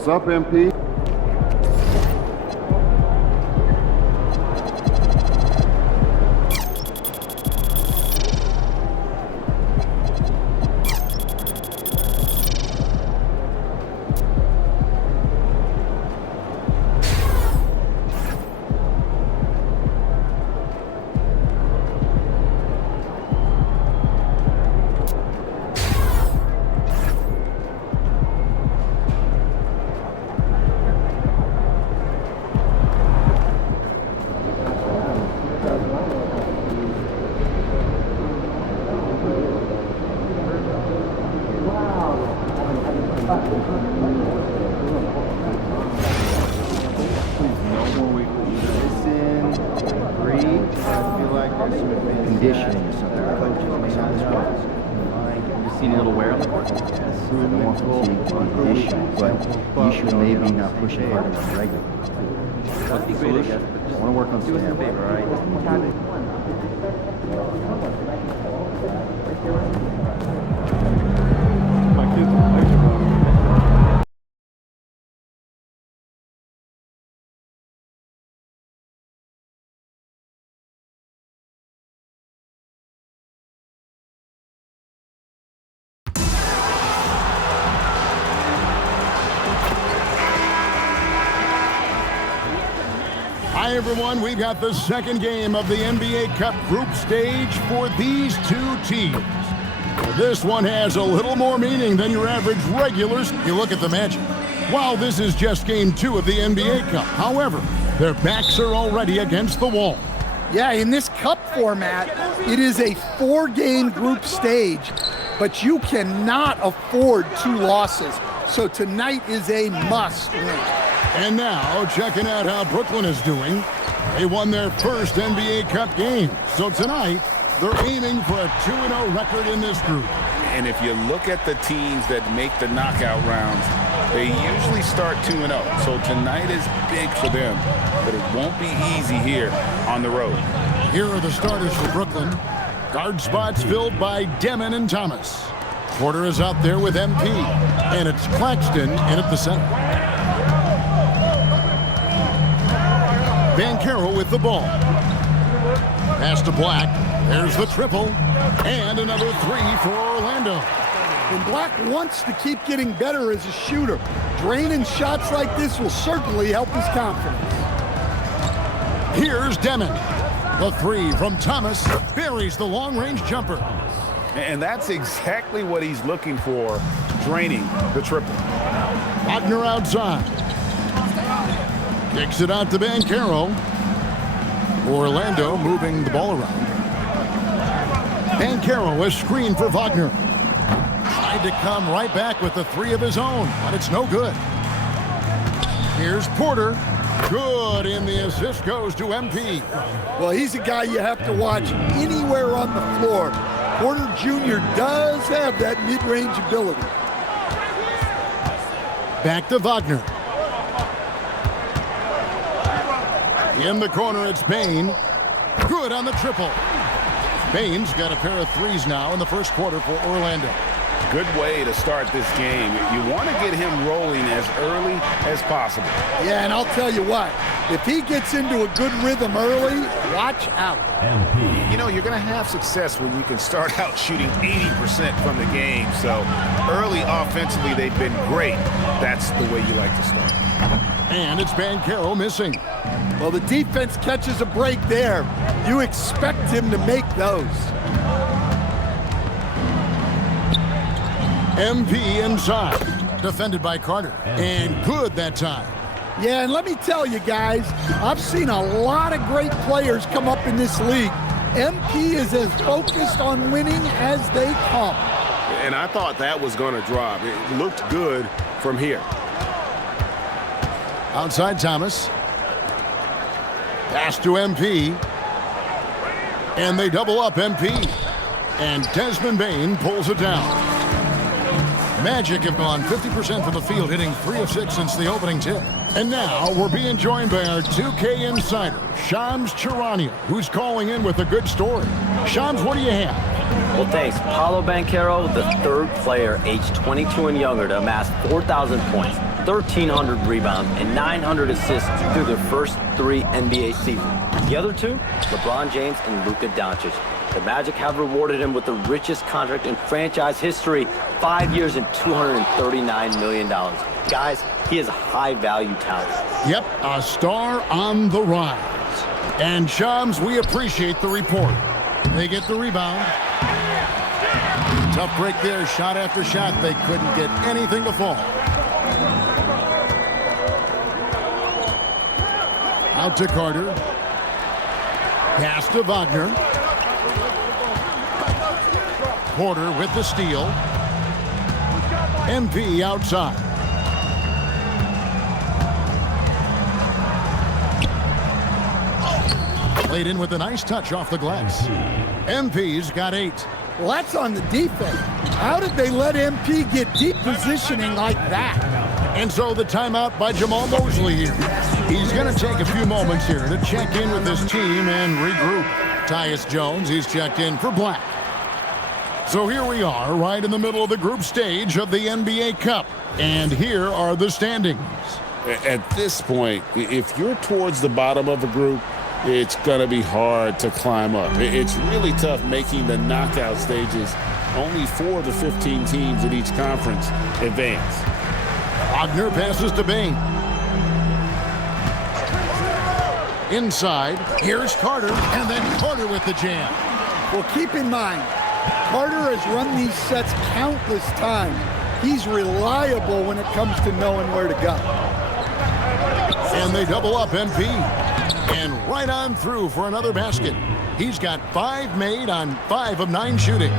What's up, MP? Conditioning or something. Coaches may have this one. You see a little wear on the court? Yes. The more fatigue on the issue, but you should maybe not push it hard enough regularly. That'd be great, I guess. But just want to work on do us a favor, all right? Hi, everyone. We've got the second game of the NBA Cup group stage for these two teams. This one has a little more meaning than your average regulars. You look at the Magic. While this is just game 2 of the NBA Cup, however, their backs are already against the wall. Yeah, in this cup format, it is a 4-game group stage, but you cannot afford 2 losses. So tonight is a must win. And now, checking out how Brooklyn is doing. They won their first NBA Cup game. So tonight, they're aiming for a 2-0 record in this group. And if you look at the teams that make the knockout rounds, they usually start 2-0. So tonight is big for them, but it won't be easy here on the road. Here are the starters for Brooklyn. Guard spots filled by Demon and Thomas. Porter is out there with MP, and it's Claxton in at the center. Banchero with the ball. Pass to Black. There's the triple. And another 3 for Orlando. And Black wants to keep getting better as a shooter. Draining shots like this will certainly help his confidence. Here's Demon. The 3 from Thomas buries the long-range jumper. And that's exactly what he's looking for, draining the triple. Wagner outside. Kicks it out to Banchero. Orlando moving the ball around. Banchero is screened for Wagner. Tried to come right back with the 3 of his own, but it's no good. Here's Porter. Good, and the assist goes to MP. Well, he's a guy you have to watch anywhere on the floor. Porter Jr. does have that mid-range ability. Back to Wagner. In the corner, it's Bain. Good on the triple. Bain's got a pair of 3s now in the first quarter for Orlando. Good way to start this game. You want to get him rolling as early as possible. Yeah, and I'll tell you what, if he gets into a good rhythm early, watch out. You know, you're going to have success when you can start out shooting 80% from the game. So early offensively, they've been great. That's the way you like to start. And it's Banchero missing. Well, the defense catches a break there. You expect him to make those. MP inside. Defended by Carter. And good that time. Yeah, and let me tell you guys, I've seen a lot of great players come up in this league. MP is as focused on winning as they come. And I thought that was going to drop. It looked good from here. Outside Thomas. Pass to MP. And they double up MP. And Desmond Bain pulls it down. Magic have gone 50% from the field, hitting 3 of 6 since the opening tip. And now we're being joined by our 2K insider, Shams Charania, who's calling in with a good story. Shams, what do you have? Well, thanks. Paolo Banchero, the 3rd player aged 22 and younger to amass 4,000 points. 1,300 rebounds, and 900 assists through their first 3 NBA seasons. The other 2, LeBron James and Luka Doncic. The Magic have rewarded him with the richest contract in franchise history, 5 years and $239 million. Guys, he is a high-value talent. Yep, a star on the rise. And Shams, we appreciate the report. They get the rebound. Tough break there, shot after shot. They couldn't get anything to fall. Out to Carter. Pass to Wagner. Porter with the steal. MP outside. Played in with a nice touch off the glass. MP's got 8. Well, that's on the defense. How did they let MP get deep positioning like that? And so the timeout by Jamal Mosley here. He's going to take a few moments here to check in with his team and regroup. Tyus Jones, he's checked in for Black. So here we are, right in the middle of the group stage of the NBA Cup. And here are the standings. At this point, if you're towards the bottom of a group, it's going to be hard to climb up. It's really tough making the knockout stages. Only 4 of the 15 teams in each conference advance. Wagner passes to Bain. Inside, here's Carter, and then Carter with the jam. Well, keep in mind, Carter has run these sets countless times. He's reliable when it comes to knowing where to go. And they double up MP. And right on through for another basket. He's got 5 made on 5 of 9 shooting.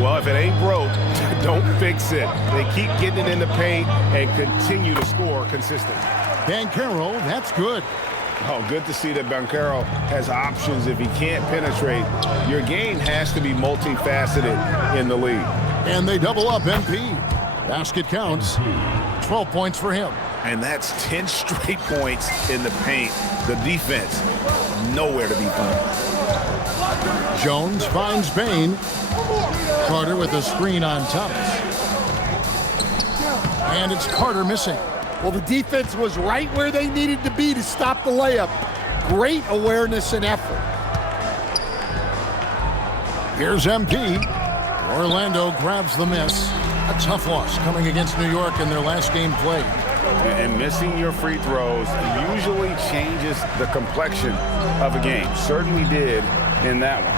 Well, if it ain't broke, don't fix it. They keep getting it in the paint and continue to score consistently. Banchero, that's good. Oh, good to see that Banchero has options if he can't penetrate. Your game has to be multifaceted in the league. And they double up MP. Basket counts. 12 points for him. And that's 10 straight points in the paint. The defense, nowhere to be found. Jones finds Bain. Carter with a screen on top. And it's Carter missing. Well, the defense was right where they needed to be to stop the layup. Great awareness and effort. Here's MP. Orlando grabs the miss. A tough loss coming against New York in their last game played. And missing your free throws usually changes the complexion of a game. Certainly did in that one.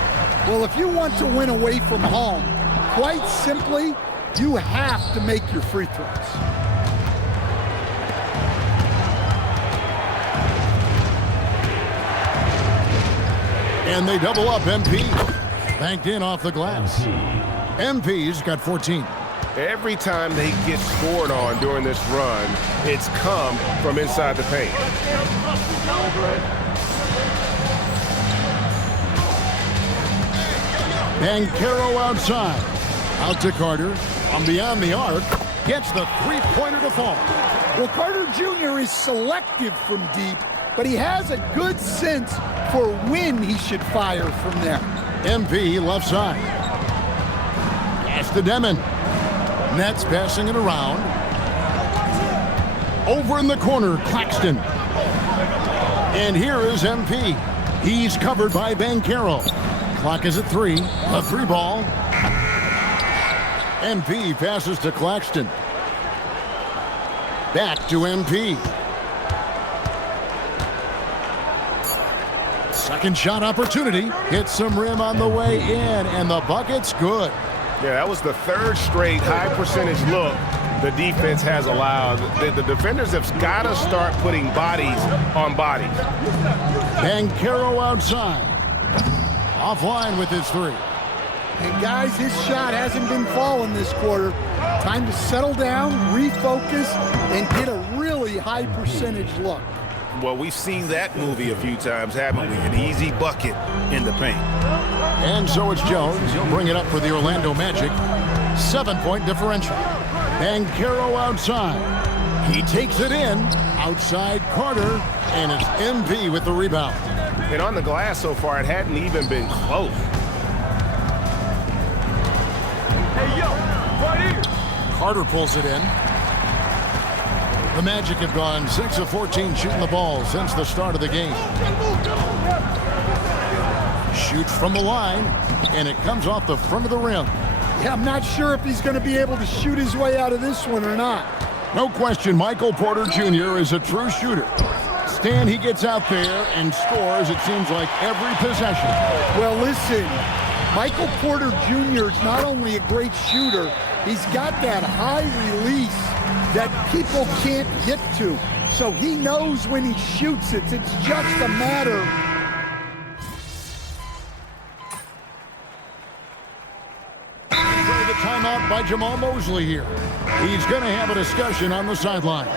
Well, if you want to win away from home, quite simply, you have to make your free throws. And they double up MP. Banked in off the glass. MP's got 14. Every time they get scored on during this run, it's come from inside the paint. Banchero outside. Out to Carter. From beyond the arc. Gets the three-pointer to fall. Well, Carter Jr. is selective from deep, but he has a good sense for when he should fire from there. MP left side. Pass to Demon. Nets passing it around. Over in the corner, Claxton. And here is MP. He's covered by Banchero. Clock is at 3. A 3 ball. MP passes to Claxton. Back to MP. Second shot opportunity. Hits some rim on the way in, and the bucket's good. Yeah, that was the third straight high percentage look the defense has allowed. The defenders have got to start putting bodies on bodies. Banchero outside. Offline with his 3. And guys, his shot hasn't been falling this quarter. Time to settle down, refocus, and get a really high percentage look. Well, we've seen that movie a few times, haven't we? An easy bucket in the paint. And so it's Jones. He'll bring it up for the Orlando Magic. 7-point differential. Banchero outside. He takes it in. Outside Carter. And it's MP with the rebound. And on the glass so far, it hadn't even been close. Hey, yo, right here. Carter pulls it in. The Magic have gone 6 of 14 shooting the ball since the start of the game. Shoots from the line, and it comes off the front of the rim. Yeah, I'm not sure if he's going to be able to shoot his way out of this one or not. No question, Michael Porter Jr. is a true shooter. Stan, he gets out there and scores, it seems like, every possession. Well, listen, Michael Porter Jr. is not only a great shooter, he's got that high release that people can't get to. So he knows when he shoots it. It's just a matter. The timeout by Jamal Mosley here. He's going to have a discussion on the sideline.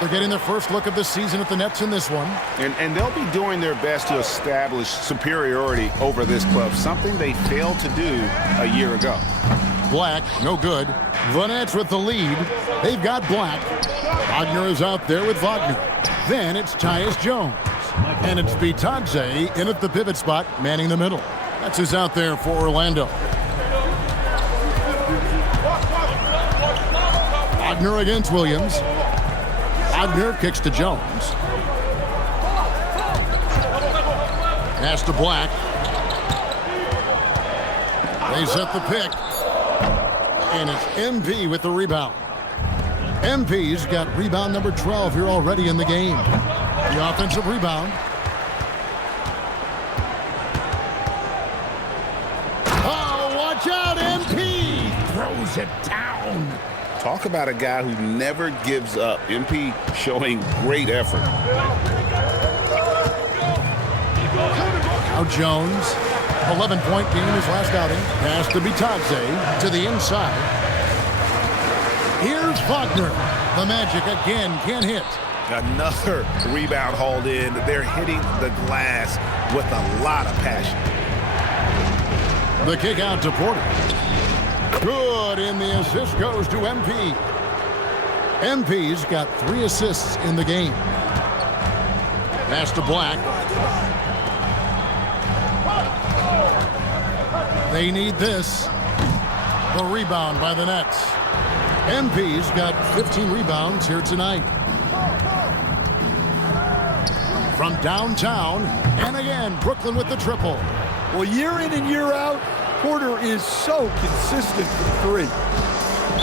They're getting their first look of the season at the Nets in this one. And they'll be doing their best to establish superiority over this club, something they failed to do a year ago. Black, no good. The Nets with the lead. They've got Black. Wagner is out there with Wagner. Then it's Tyus Jones. And it's Bitadze in at the pivot spot, manning the middle. That's who's out there for Orlando. Wagner against Williams. Wagner kicks to Jones. Pass to Black. They set the pick. And it's MP with the rebound. MP's got rebound number 12 here already in the game. The offensive rebound. Oh, watch out, MP! Throws it down. Talk about a guy who never gives up. MP showing great effort. Now Jones, 11-point game his last outing. Pass to Bitadze to the inside. Here's Wagner. The Magic again can't hit. Another rebound hauled in. They're hitting the glass with a lot of passion. The kick out to Porter. Good, and the assist goes to MP. MP's got 3 assists in the game. Pass to Black. They need this. The rebound by the Nets. MP's got 15 rebounds here tonight. From downtown, and again, Brooklyn with the triple. Well, year in and year out, Porter is so consistent from three.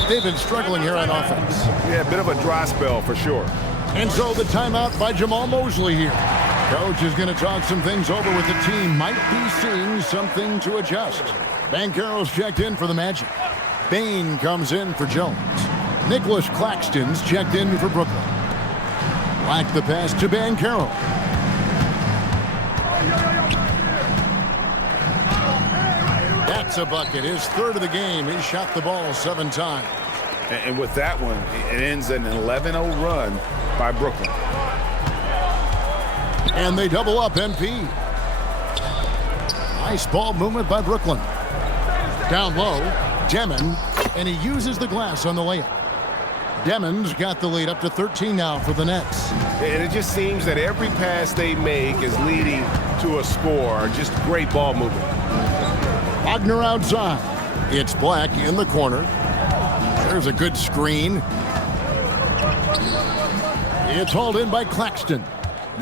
They've been struggling here on offense. Yeah, a bit of a dry spell for sure. And so the timeout by Jamal Mosley here. Coach is going to talk some things over with the team. Might be seeing something to adjust. Banchero's checked in for the Magic. Bain comes in for Jones. Nicholas Claxton's checked in for Brooklyn. Black the pass to Banchero. That's a bucket. His third of the game. He shot the ball 7 times. And with that one, it ends an 11-0 run by Brooklyn. And they double up MP. Nice ball movement by Brooklyn. Down low, Demon, and he uses the glass on the layup. Demon's got the lead up to 13 now for the Nets. And it just seems that every pass they make is leading to a score. Just great ball movement. Wagner outside. It's Black in the corner. There's a good screen. It's hauled in by Claxton.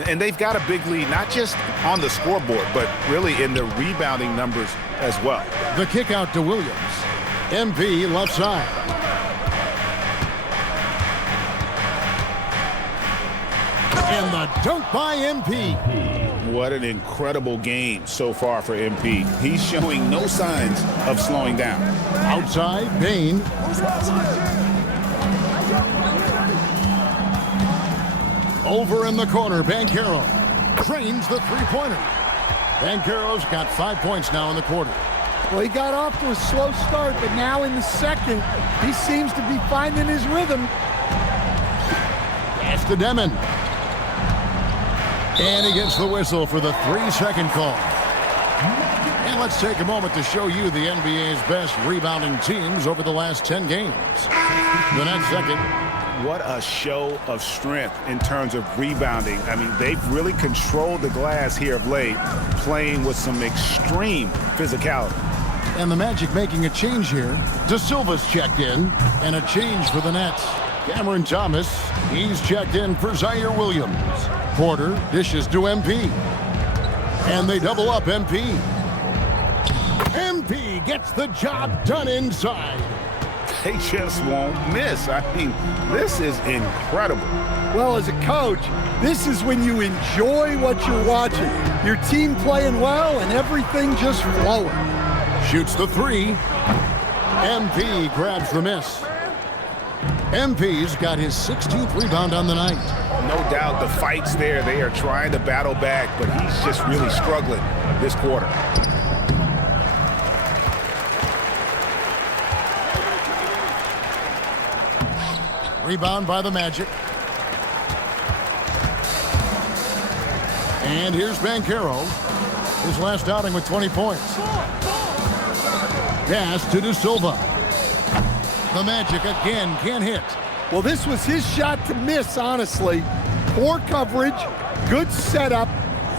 And they've got a big lead, not just on the scoreboard, but really in the rebounding numbers as well. The kick out to Williams. MP left side. And the dunk by MP. What an incredible game so far for MP. He's showing no signs of slowing down. Outside, Bain. Over in the corner, Banchero trains the three-pointer. Banchero's got 5 points now in the quarter. Well, he got off to a slow start, but now in the second, he seems to be finding his rhythm. Pass to Demon. And he gets the whistle for the 3-second call. And let's take a moment to show you the NBA's best rebounding teams over the last 10 games. The next second. What a show of strength in terms of rebounding. I mean, they've really controlled the glass here of late, playing with some extreme physicality. And the Magic making a change here. De Silva's checked in, and a change for the Nets. Cameron Thomas, he's checked in for Zaire Williams. Porter dishes to MP. And they double up MP. MP gets the job done inside. They just won't miss. I mean, this is incredible. Well, as a coach, this is when you enjoy what you're watching. Your team playing well and everything just flowing. Shoots the three. MP grabs the miss. MP's got his 16th rebound on the night. No doubt the fight's there. They are trying to battle back, but he's just really struggling this quarter. Rebound by the Magic. And here's Banchero. His last outing with 20 points. Pass to De Silva. The Magic again can't hit. Well, this was his shot to miss, honestly. Poor coverage, good setup.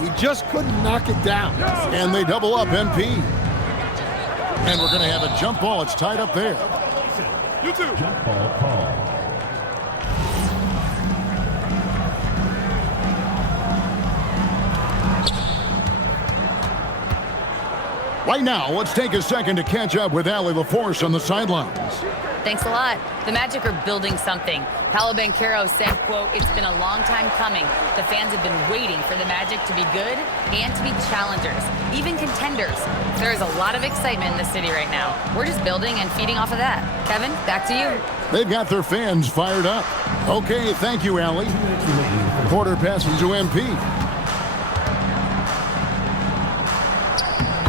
He just couldn't knock it down. And they double up MP. And we're going to have a jump ball. It's tied up there. You too. Jump ball call. Right now, let's take a second to catch up with Allie LaForce on the sidelines. Thanks a lot. The Magic are building something. Paolo Banchero said, quote, "It's been a long time coming. The fans have been waiting for the Magic to be good and to be challengers, even contenders. There is a lot of excitement in the city right now. We're just building and feeding off of that." Kevin, back to you. They've got their fans fired up. Okay, thank you, Allie. Porter passes to MP.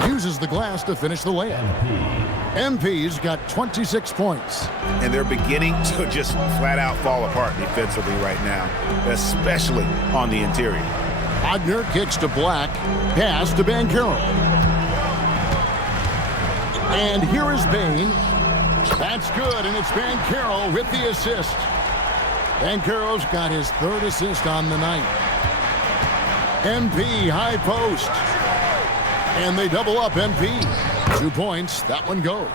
Uses the glass to finish the layup. MP's got 26 points. And they're beginning to just flat out fall apart defensively right now, especially on the interior. Wagner kicks to Black. Pass to Banchero. And here is Bain. That's good, and it's Banchero with the assist. Banchero's got his third assist on the night. MP high post. And they double up MP. 2 points. That one goes.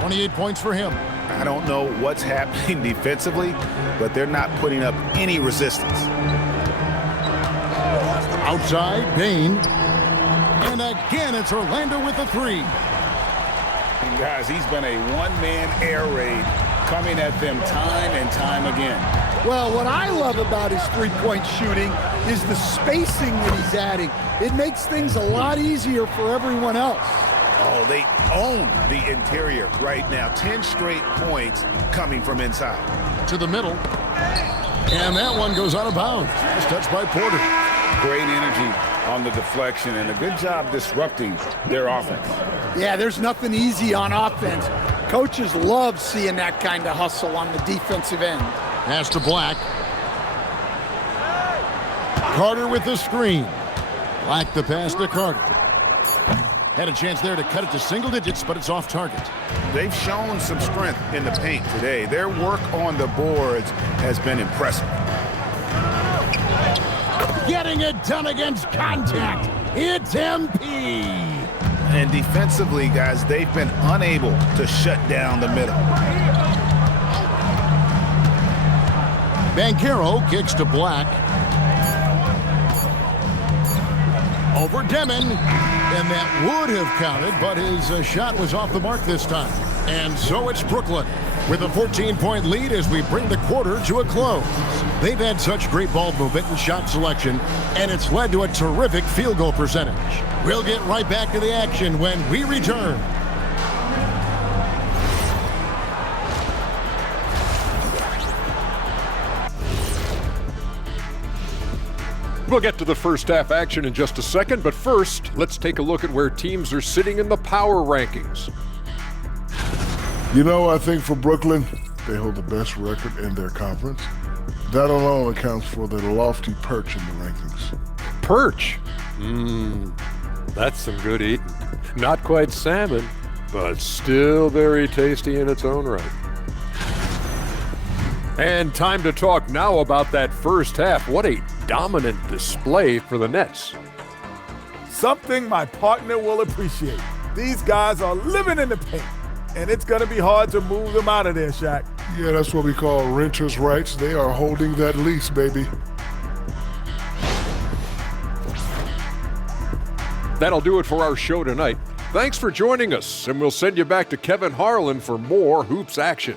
28 points for him. I don't know what's happening defensively, but they're not putting up any resistance. Outside, Bain. And again, it's Orlando with the three. And guys, he's been a one-man air raid coming at them time and time again. Well, what I love about his three-point shooting is the spacing that he's adding. It makes things a lot easier for everyone else. Oh, they own the interior right now. 10 straight points coming from inside. To the middle. And that one goes out of bounds. Just touched by Porter. Great energy on the deflection and a good job disrupting their offense. Yeah, there's nothing easy on offense. Coaches love seeing that kind of hustle on the defensive end. Pass to Black. Carter with the screen. Black the pass to Carter. Had a chance there to cut it to single digits, but it's off target. They've shown some strength in the paint today. Their work on the boards has been impressive. Getting it done against contact. It's MP. And defensively, guys, they've been unable to shut down the middle. Banchero kicks to Black. Over Demon. And that would have counted, but his shot was off the mark this time. And so it's Brooklyn with a 14-point lead as we bring the quarter to a close. They've had such great ball movement and shot selection, and it's led to a terrific field goal percentage. We'll get right back to the action when we return. We'll get to the first half action in just a second, but first, let's take a look at where teams are sitting in the power rankings. You know, I think for Brooklyn, they hold the best record in their conference. That alone accounts for their lofty perch in the rankings. Perch? That's some good eating. Not quite salmon, but still very tasty in its own right. And time to talk now about that first half. What a dominant display for the Nets. Something my partner will appreciate. These guys are living in the paint, and it's going to be hard to move them out of there, Shaq. Yeah, that's what we call renters' rights. They are holding that lease, baby. That'll do it for our show tonight. Thanks for joining us, and we'll send you back to Kevin Harlan for more hoops action.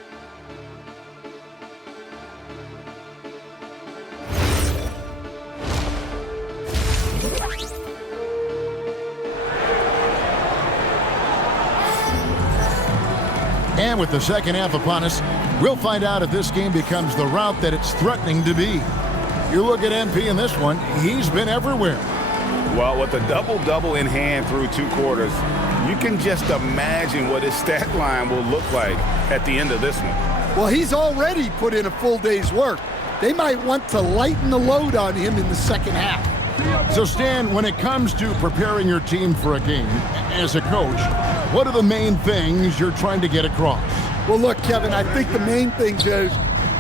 And with the second half upon us, we'll find out if this game becomes the route that it's threatening to be. You look at MP in this one, he's been everywhere. Well, with a double-double in hand through 2 quarters, you can just imagine what his stat line will look like at the end of this one. Well, he's already put in a full day's work. They might want to lighten the load on him in the second half. So, Stan, when it comes to preparing your team for a game, as a coach, what are the main things you're trying to get across? Well, look, Kevin, I think the main things is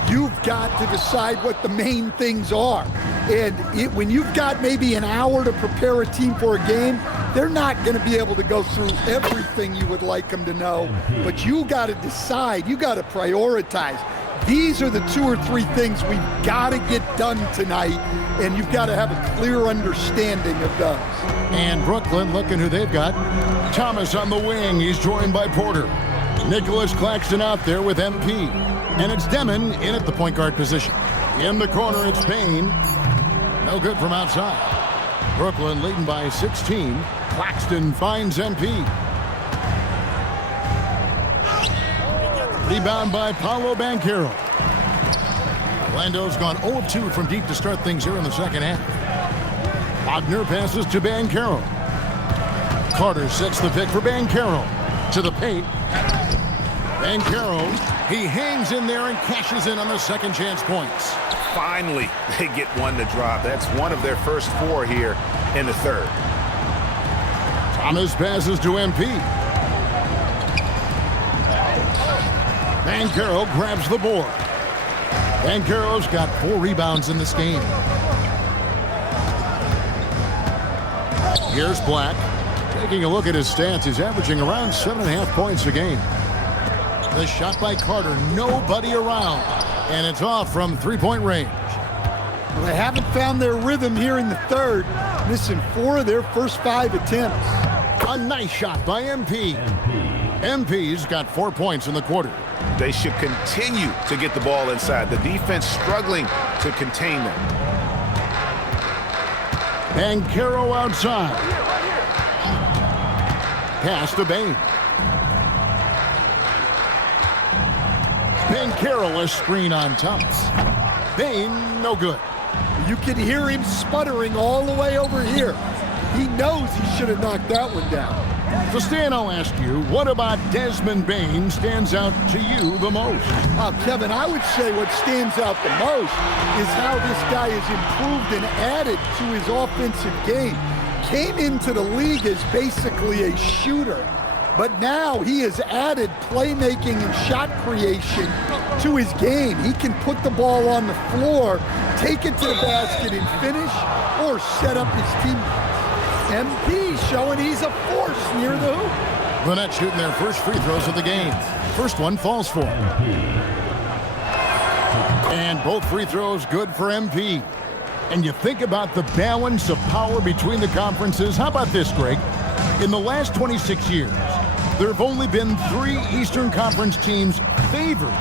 you've got to decide what the main things are. And when you've got maybe an hour to prepare a team for a game, they're not going to be able to go through everything you would like them to know. But you got to decide. You got to prioritize. These are the 2 or 3 things we've got to get done tonight, and you've got to have a clear understanding of those. And Brooklyn, looking who they've got. Thomas on the wing. He's joined by Porter. Nicholas Claxton out there with MP. And it's Demon in at the point guard position. In the corner, it's Payne. No good from outside. Brooklyn leading by 16. Claxton finds MP. Rebound by Paolo Banchero. Orlando's gone 0 of 2 from deep to start things here in the second half. Wagner passes to Banchero. Carter sets the pick for Banchero. To the paint. Banchero, he hangs in there and cashes in on the second chance points. Finally, they get one to drop. That's one of their first 4 here in the third. Thomas passes to MP. Banchero grabs the board. Banchero's got 4 rebounds in this game. Here's Black. Taking a look at his stats, he's averaging around 7.5 points a game. The shot by Carter, nobody around. And it's off from 3-point range. Well, they haven't found their rhythm here in the third, missing 4 of their first 5 attempts. A nice shot by MP. MP's got 4 points in the quarter. They should continue to get the ball inside. The defense struggling to contain them. Banchero outside. Pass to Bain. Banchero, a screen on Thomas. Bain, no good. You can hear him sputtering all the way over here. He knows he should have knocked that one down. So, Stan, I'll ask you, what about Desmond Bain stands out to you the most? Kevin, I would say what stands out the most is how this guy has improved and added to his offensive game. Came into the league as basically a shooter, but now he has added playmaking and shot creation to his game. He can put the ball on the floor, take it to the basket and finish, or set up his team. MP showing he's a force near the hoop. The Nets shooting their first free throws of the game. First one falls for him. And both free throws good for MP. And you think about the balance of power between the conferences. How about this, Greg? In the last 26 years, there have only been 3 Eastern Conference teams favored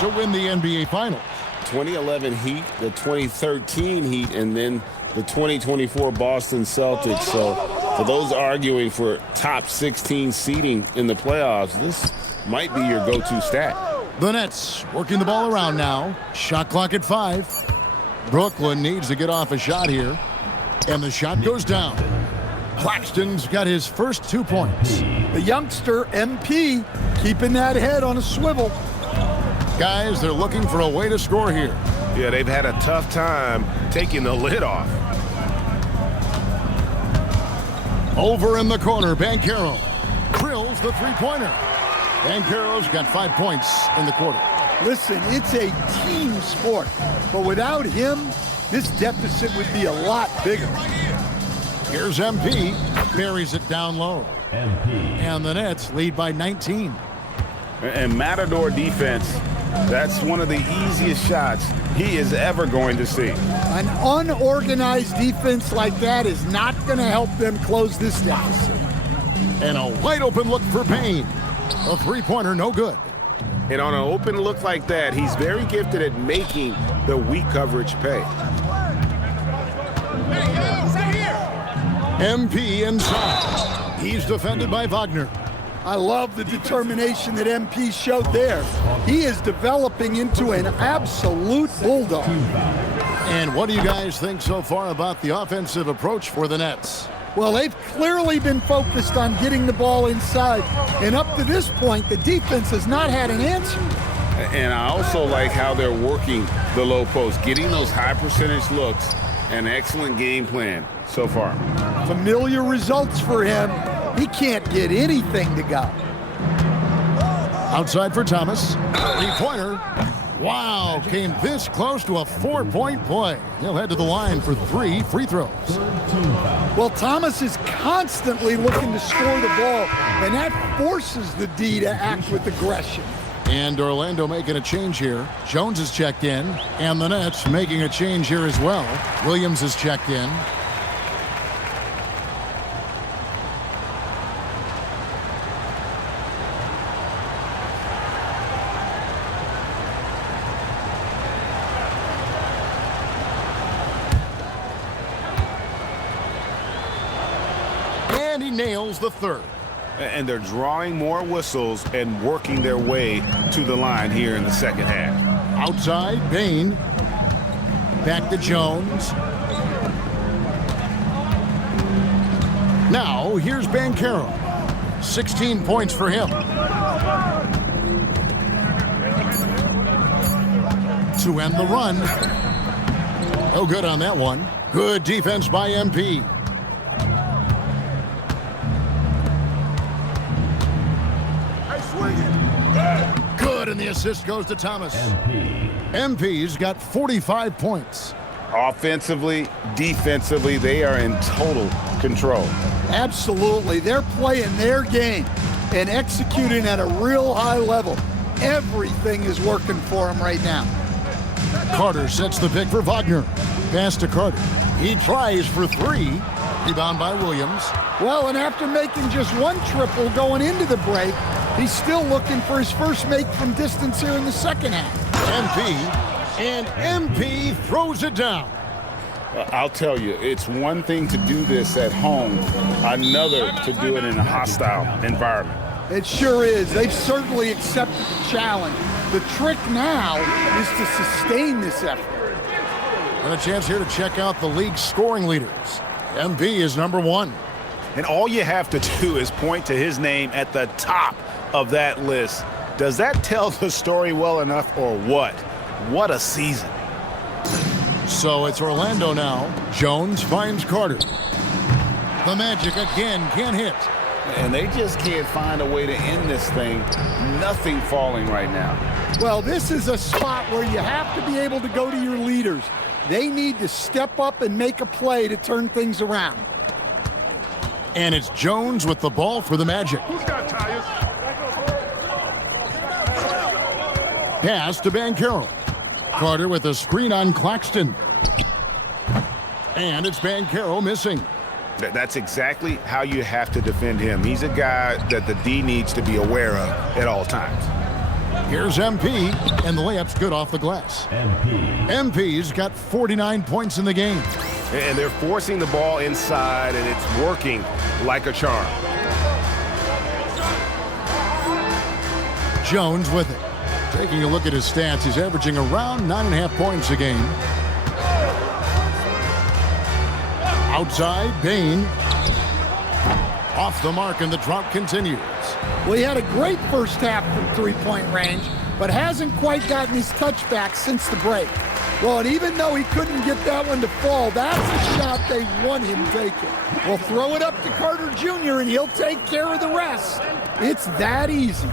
to win the NBA Finals. 2011 Heat, the 2013 Heat, and then the 2024 Boston Celtics. So for those arguing for top 16 seeding in the playoffs, this might be your go-to stat. The Nets working the ball around now. Shot clock at 5. Brooklyn needs to get off a shot here. And the shot goes down. Claxton's got his first 2 points. The youngster, MP, keeping that head on a swivel. Guys, they're looking for a way to score here. Yeah, they've had a tough time taking the lid off. Over in the corner, Banchero drills the three-pointer. Banchero's got 5 points in the quarter. Listen, it's a team sport, but without him, this deficit would be a lot bigger. Here's MP, buries it down low. And the Nets lead by 19. And Matador defense That's one of the easiest shots he is ever going to see. An unorganized defense like that is not going to help them close this deficit. And a wide open look for Payne. A three-pointer, no good. And on an open look like that, he's very gifted at making the weak coverage pay. MP inside. He's defended by Wagner. I love the determination that MP showed there. He is developing into an absolute bulldog. And what do you guys think so far about the offensive approach for the Nets? Well, they've clearly been focused on getting the ball inside. And up to this point, the defense has not had an answer. And I also like how they're working the low post, getting those high percentage looks. An excellent game plan so far. Familiar results for him. He can't get anything to go. Outside for Thomas. Three-pointer. Wow, came this close to a 4-point play. He'll head to the line for 3 free throws. Well, Thomas is constantly looking to score the ball, and that forces the D to act with aggression. And Orlando making a change here. Jones is checked in, and the Nets making a change here as well. Williams is checked in. And he nails the third. And they're drawing more whistles and working their way to the line here in the second half. Outside, Bain. Back to Jones. Now, here's Banchero. 16 points for him. To end the run. No good on that one. Good defense by MP. Good, and the assist goes to Thomas. MP's got 45 points. Offensively, defensively, they are in total control. Absolutely. They're playing their game and executing at a real high level. Everything is working for them right now. Carter sets the pick for Wagner. Pass to Carter. He tries for 3. Rebound by Williams. Well, and after making just one triple going into the break, he's still looking for his first make from distance here in the second half. MP throws it down. I'll tell you, it's one thing to do this at home, another to do it in a hostile environment. It sure is. They've certainly accepted the challenge. The trick now is to sustain this effort. And a chance here to check out the league's scoring leaders. MP is number 1. And all you have to do is point to his name at the top of that list. Does that tell the story well enough or what? What a season. So it's Orlando now. Jones finds Carter. The Magic again can't hit. And they just can't find a way to end this thing. Nothing falling right now. Well, this is a spot where you have to be able to go to your leaders. They need to step up and make a play to turn things around. And it's Jones with the ball for the Magic. Who's got tires? Pass to Banchero. Carter with a screen on Claxton. And it's Banchero missing. That's exactly how you have to defend him. He's a guy that the D needs to be aware of at all times. Here's MP, and the layup's good off the glass. MP's got 49 points in the game. And they're forcing the ball inside, and it's working like a charm. Jones with it. Taking a look at his stats, he's averaging around 9.5 points a game. Outside, Bain. Off the mark, and the drought continues. Well, he had a great first half from three-point range, but hasn't quite gotten his touchback since the break. Well, and even though he couldn't get that one to fall, that's a shot they want him taking. Well, throw it up to Carter Jr., and he'll take care of the rest. It's that easy.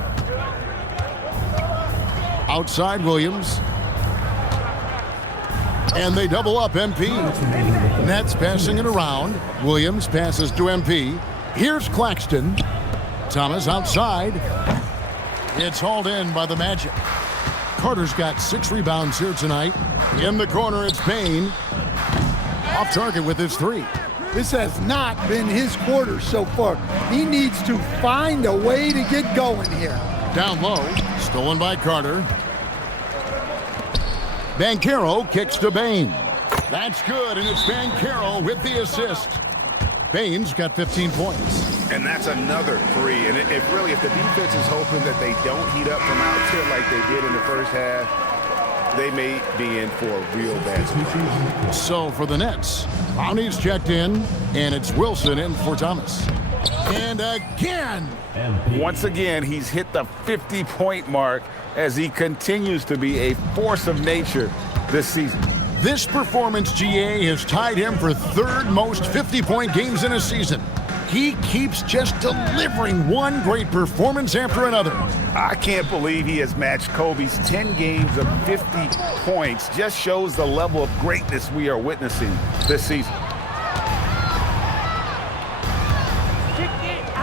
Outside, Williams. And they double up MP. Nets passing it around. Williams passes to MP. Here's Claxton. Thomas outside. It's hauled in by the Magic. Carter's got 6 rebounds here tonight. In the corner, it's Payne. Off target with his 3. This has not been his quarter so far. He needs to find a way to get going here. Down low, stolen by Carter. Banchero kicks to Bane. That's good, and it's Banchero with the assist. Bane's got 15 points. And that's another 3. And if the defense is hoping that they don't heat up from out here like they did in the first half, they may be in for a real bad situation. So for the Nets, Clowney's checked in, and it's Wilson in for Thomas. And again! Once again, he's hit the 50-point mark as he continues to be a force of nature this season. This performance, GA, has tied him for 3rd most 50-point games in a season. He keeps just delivering one great performance after another. I can't believe he has matched Kobe's 10 games of 50 points. Just shows the level of greatness we are witnessing this season.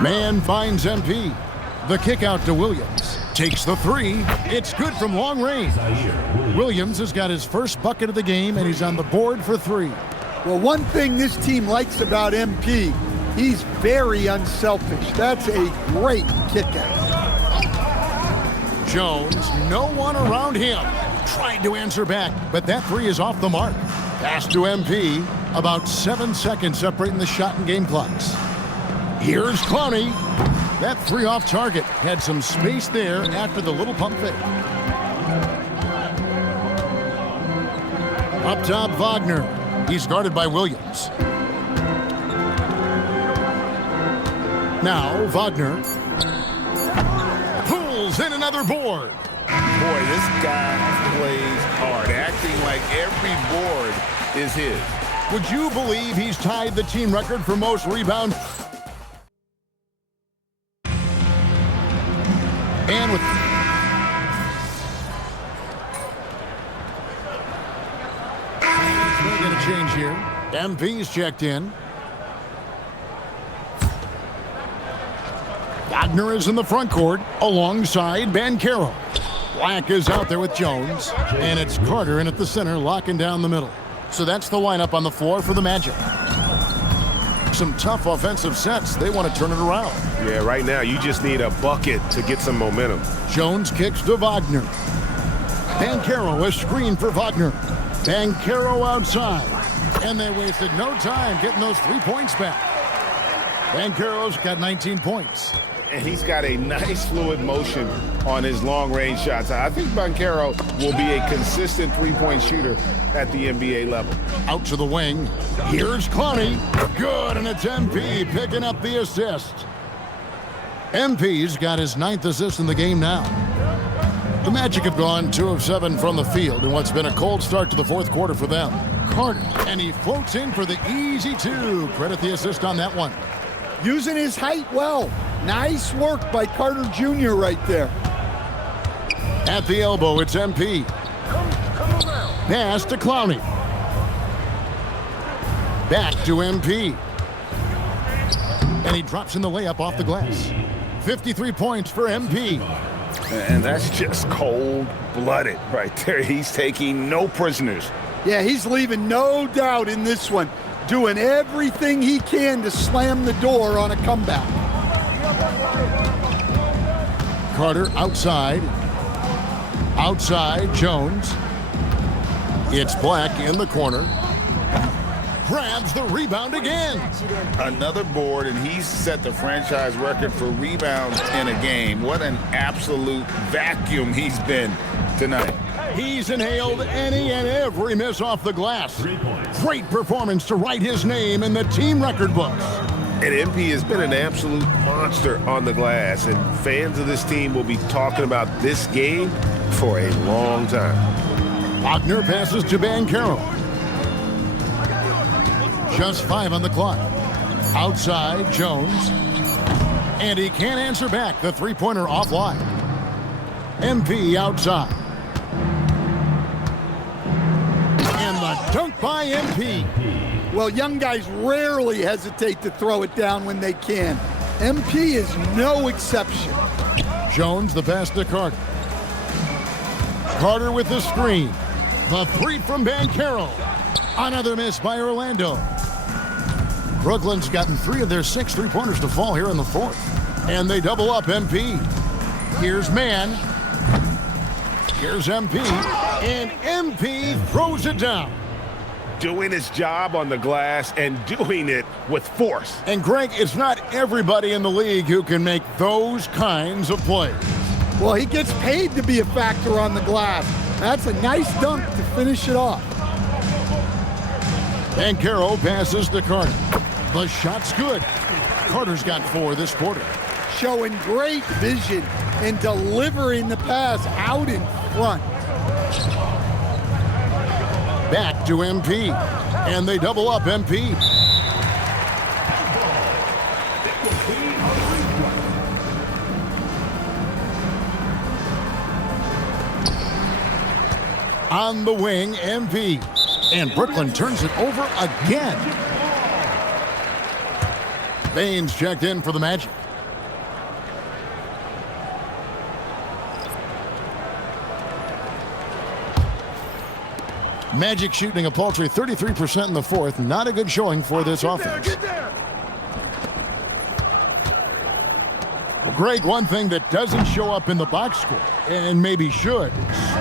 Man finds MP. The kick out to Williams. Takes the 3. It's good from long range. Williams has got his first bucket of the game, and he's on the board for 3. Well, one thing this team likes about MP, he's very unselfish. That's a great kick out. Jones, no one around him. Tried to answer back, but that 3 is off the mark. Pass to MP. About 7 seconds separating the shot and game clocks. Here's Clowney. That 3 off target. Had some space there after the little pump fake. Up top, Wagner. He's guarded by Williams. Now, Wagner pulls in another board. Boy, this guy plays hard, acting like every board is his. Would you believe he's tied the team record for most rebounds? And with we're going to change here. MP's checked in. Wagner is in the front court alongside Banchero. Black is out there with Jones, and it's Carter in at the center, locking down the middle. So that's the lineup on the floor for the Magic. Some tough offensive sets. They want to turn it around. Yeah, right now you just need a bucket to get some momentum. Jones kicks to Wagner. Banchero, a screen for Wagner. Banchero outside. And they wasted no time getting those 3 points back. Banchero's got 19 points. And he's got a nice fluid motion on his long-range shots. I think Banchero will be a consistent 3-point shooter at the NBA level. Out to the wing. Here's Clowney. Good, and it's MP picking up the assist. MP's got his 9th assist in the game now. The Magic have gone 2 of 7 from the field in what's been a cold start to the 4th quarter for them. Carter, and he floats in for the easy 2. Credit the assist on that one. Using his height well. Nice work by Carter Jr. right there. At the elbow, it's MP. Pass to Clowney. Back to MP. And he drops in the layup off the glass. 53 points for MP. And that's just cold-blooded right there. He's taking no prisoners. Yeah, he's leaving no doubt in this one. Doing everything he can to slam the door on a comeback. Carter outside. Outside, Jones. It's Black in the corner. Grabs the rebound again. Another board, and he's set the franchise record for rebounds in a game. What an absolute vacuum he's been tonight. He's inhaled any and every miss off the glass. Great performance to write his name in the team record books. And MP has been an absolute monster on the glass, and fans of this team will be talking about this game for a long time. Wagner passes to Banchero. Just 5 on the clock. Outside, Jones. And he can't answer back. The 3-pointer offline. MP outside. And the dunk by MP. Well, young guys rarely hesitate to throw it down when they can. MP is no exception. Jones, the pass to Carter. Carter with the screen. The three from Banchero. Another miss by Orlando. Brooklyn's gotten 3 of their 6 3-pointers to fall here in the fourth. And they double up MP. Here's Mann. Here's MP. And MP throws it down. Doing his job on the glass and doing it with force. And Greg, it's not everybody in the league who can make those kinds of plays. Well, he gets paid to be a factor on the glass. That's a nice dunk to finish it off. Banchero passes to Carter. The shot's good. Carter's got 4 this quarter. Showing great vision and delivering the pass out in front. Back to MP. And they double up MP. On the wing, MP. And Brooklyn turns it over again. Baines checked in for the Magic. Magic shooting a paltry 33% in the fourth. Not a good showing for this offense. Get there. Well, Greg, one thing that doesn't show up in the box score, and maybe should,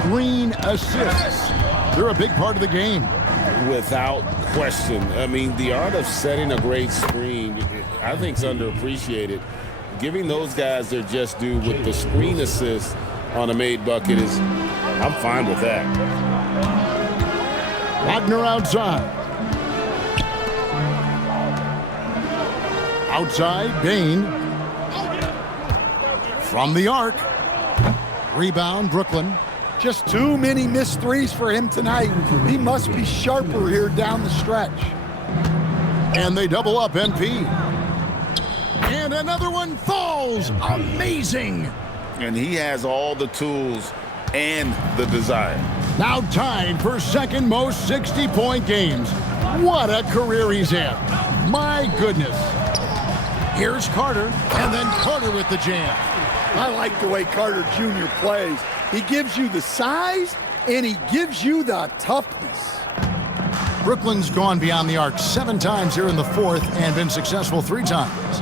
screen assists. They're a big part of the game. Without question. I mean, the art of setting a great screen, I think, is underappreciated. Giving those guys their just due with the screen assist on a made bucket is, I'm fine with that. Wagner outside. Outside, Bain. From the arc. Rebound, Brooklyn. Just too many missed threes for him tonight. He must be sharper here down the stretch. And they double up MP. And another one falls. Amazing. And he has all the tools and the desire. Now tied for second most 60-point games. What a career he's had. My goodness. Here's Carter, and then Carter with the jam. I like the way Carter Jr. plays. He gives you the size, and he gives you the toughness. Brooklyn's gone beyond the arc 7 times here in the fourth and been successful 3 times.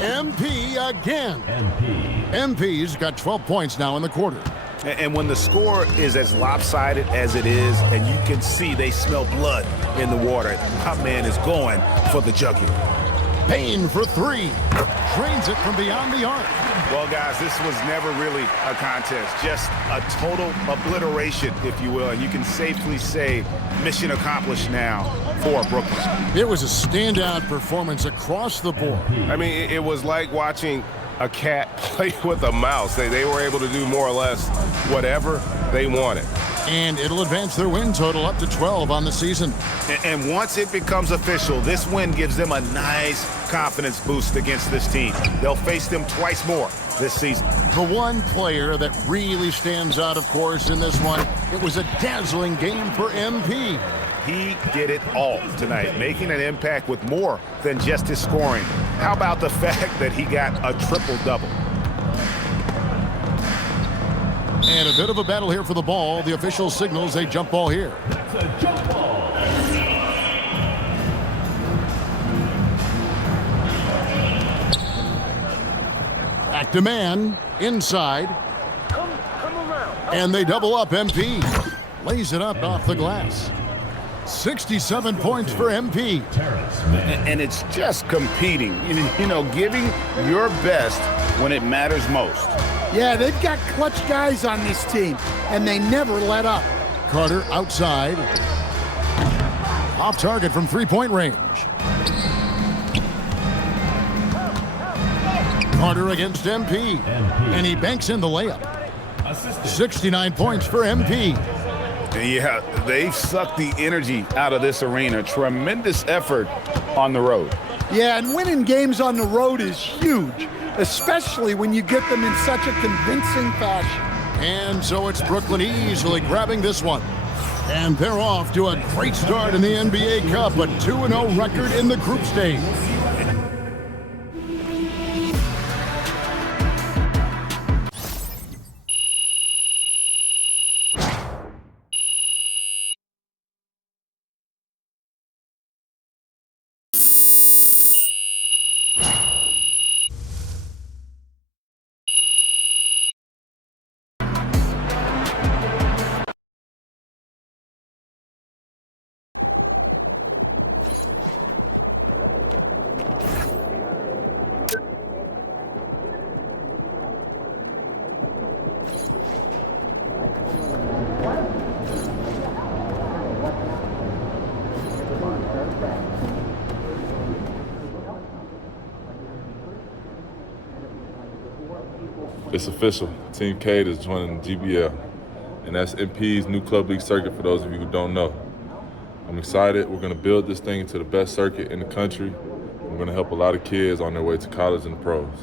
MP again. MP's got 12 points now in the quarter. And when the score is as lopsided as it is, and you can see they smell blood in the water, my man is going for the jugular. Payne for 3. Drains it from beyond the arc. Well, guys, this was never really a contest, just a total obliteration, if you will. And you can safely say mission accomplished now for Brooklyn. It was a standout performance across the board. I mean, it was like watching a cat play with a mouse. They were able to do more or less whatever they wanted. And it'll advance their win total up to 12 on the season. And once it becomes official, this win gives them a nice confidence boost against this team. They'll face them twice more this season. The one player that really stands out, of course, in this one, it was a dazzling game for MP. He did it all tonight, making an impact with more than just his scoring. How about the fact that he got a triple-double? And a bit of a battle here for the ball. The official signals a jump ball here. That's a jump ball. Back to man, inside. Come around. And they double up MP. Lays it up off the glass. 67 points for MP. And it's just competing, you know, giving your best when it matters most. Yeah, they've got clutch guys on this team, and they never let up. Carter outside. Off target from 3-point range. Carter against MP. And he banks in the layup. 69 points for MP. Yeah, they've sucked the energy out of this arena. Tremendous effort on the road. Yeah, and winning games on the road is huge, especially when you get them in such a convincing fashion. And so it's Brooklyn easily grabbing this one. And they're off to a great start in the NBA Cup, a 2-0 record in the group stage. It's official. Team Cade is joining the GBL, and that's MP's new club league circuit for those of you who don't know. I'm excited. We're going to build this thing into the best circuit in the country. We're going to help a lot of kids on their way to college and the pros.